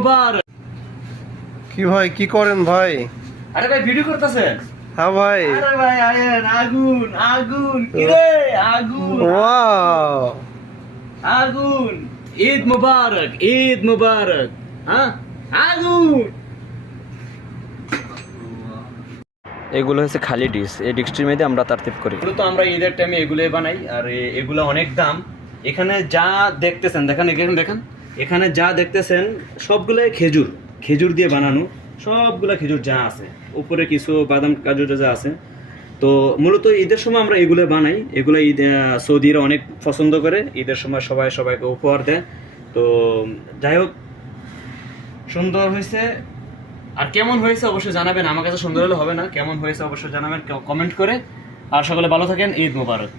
মুবারক। কি ভাই কি করেন ভাই? আরে ভাই ভিডিও করতেছেন? হ্যাঁ ভাই। আরে ভাই আয়েন, আগুন আগুন কি রে, আগুন ওয়াও আগুন। ঈদ মুবারক, ঈদ মুবারক। হ্যাঁ আগুন। এগুলো হচ্ছে খালি ডিশ, এই ডিশটির মধ্যে আমরা তারতিব করি। তো আমরা ঈদের টাইমে এগুলোই বানাই, আর এগুলো অনেক দাম। এখানে যা দেখতেছেন দেখেন, এখানে দেখেন, এখানে যা দেখতেছেন সবগুলো খেজুর, খেজুর দিয়ে বানানো সবগুলা খেজুর যা আছে, উপরে কিছু বাদাম কাজু যা আছে। তো মূলত ঈদের সময় আমরা এগুলো বানাই, এগুলো ঈদ সৌদিরা অনেক পছন্দ করে, ঈদের সময় সবাই সবাইকে উপহার দেয়। তো যাই হোক, সুন্দর হয়েছে। আর কেমন হয়েছে অবশ্যই জানাবেন, আমার কাছে সুন্দর হলে হবে না, কেমন হয়েছে অবশ্যই জানাবেন কমেন্ট করে। আর সকলে ভালো থাকেন, ঈদ মোবারক।